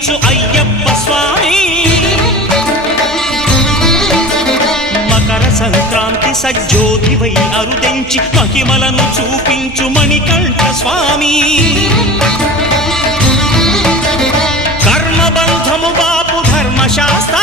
కరుణించు అయ్యప్ప స్వామి మకర సంక్రాంతి సజ్జోతివై అరుదెంచి మహిమలను చూపించు మణికంఠ స్వామి కర్మబంధము బాపు ధర్మశాస్త్ర